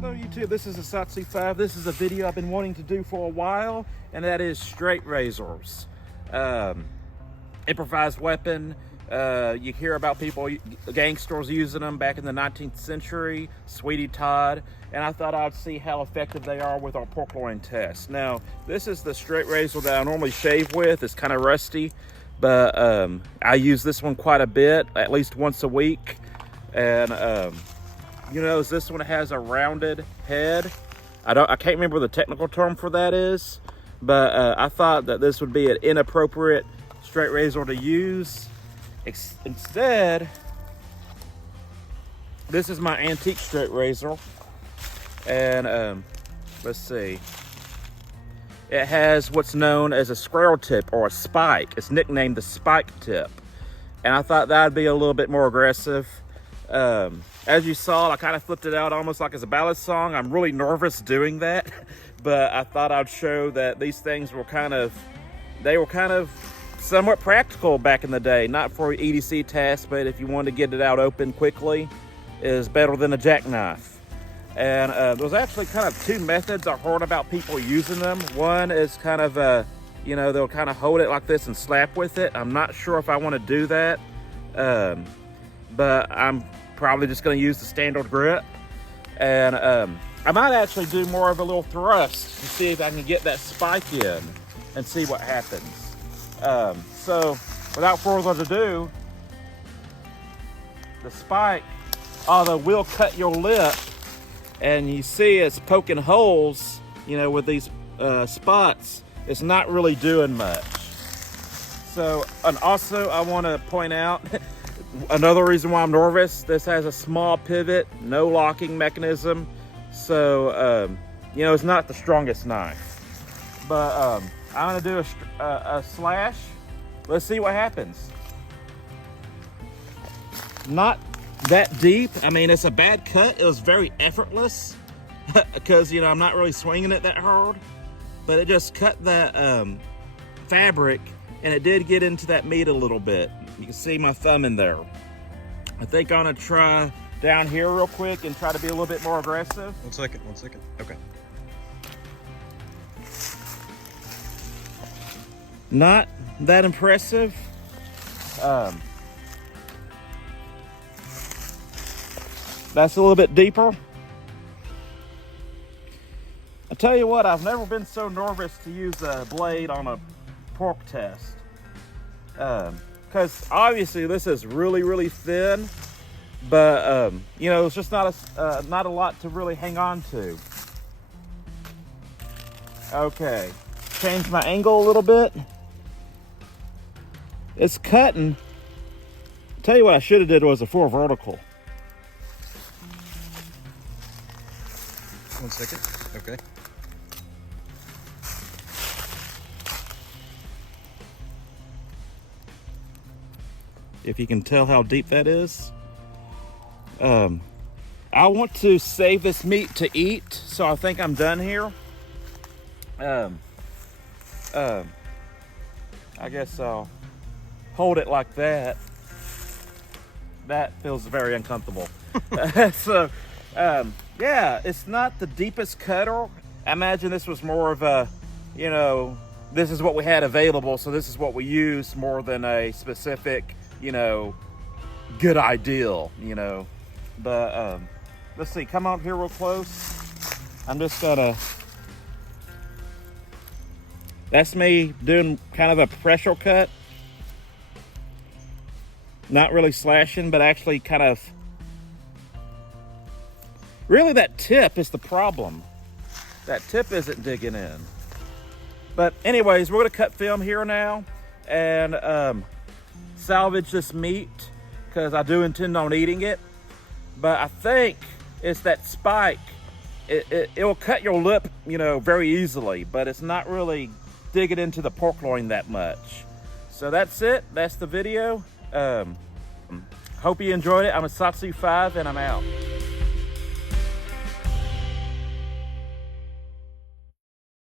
Hello YouTube, this is Asatsu 5. This is a video I've been wanting to do for a while, and that is straight razors. Improvised weapon. You hear about people, gangsters using them back in the 19th century, Sweetie Todd, and I thought I'd see how effective they are with our pork loin test. Now, this is the straight razor that I normally shave with. It's kind of rusty, but I use this one quite a bit, at least once a week. And you know, this one has a rounded head. I can't remember what the technical term for that is, but I thought that this would be an inappropriate straight razor to use. Instead, this is my antique straight razor, and let's see. It has what's known as a squirrel tip or a spike. It's nicknamed the spike tip, and I thought that'd be a little bit more aggressive. As you saw, I kind of flipped it out almost like it's a ballad song. I'm really nervous doing that, but I thought I'd show that these things were kind of somewhat practical back in the day. Not for EDC tasks, but if you wanted to get it out open quickly, is better than a jackknife. And there's actually kind of two methods I heard about people using them. One is kind of, you know, they'll kind of hold it like this and slap with it. I'm not sure if I want to do that, but I'm probably just going to use the standard grip. And I might actually do more of a little thrust to see if I can get that spike in and see what happens. So without further ado, the spike, although will cut your lip, and you see it's poking holes, you know, with these spots, it's not really doing much. So, and also I want to point out another reason why I'm nervous, this has a small pivot, no locking mechanism. So, you know, it's not the strongest knife. But I'm gonna do a slash. Let's see what happens. Not that deep. I mean, it's a bad cut. It was very effortless because, you know, I'm not really swinging it that hard. But it just cut that fabric, and it did get into that meat a little bit. You can see my thumb in there. I think I'm gonna try down here real quick and try to be a little bit more aggressive. One second. Okay. Not that impressive. That's a little bit deeper. I tell you what, I've never been so nervous to use a blade on a pork test. Because obviously this is really, really thin, but you know, it's just not a lot to really hang on to. Okay, change my angle a little bit. It's cutting. Tell you what I should have did was a full vertical. 1 second. Okay. If you can tell how deep that is. I want to save this meat to eat, so I think I'm done here. I guess I'll hold it like that. That feels very uncomfortable. So, yeah, it's not the deepest cutter. I imagine this was more of a, you know, this is what we had available, so this is what we use more than a specific, you know, good ideal, you know. But let's see, come up here real close. I'm just gonna, that's me doing kind of a pressure cut. Not really slashing, but actually kind of, really that tip is the problem. That tip isn't digging in. But anyways, we're gonna cut film here now and salvage this meat because I do intend on eating it. But I think it's that spike. It'll cut your lip, you know, very easily, but it's not really digging into the pork loin that much. So that's it. That's the video. Hope you enjoyed it. I'm Asatsu 5 and I'm out.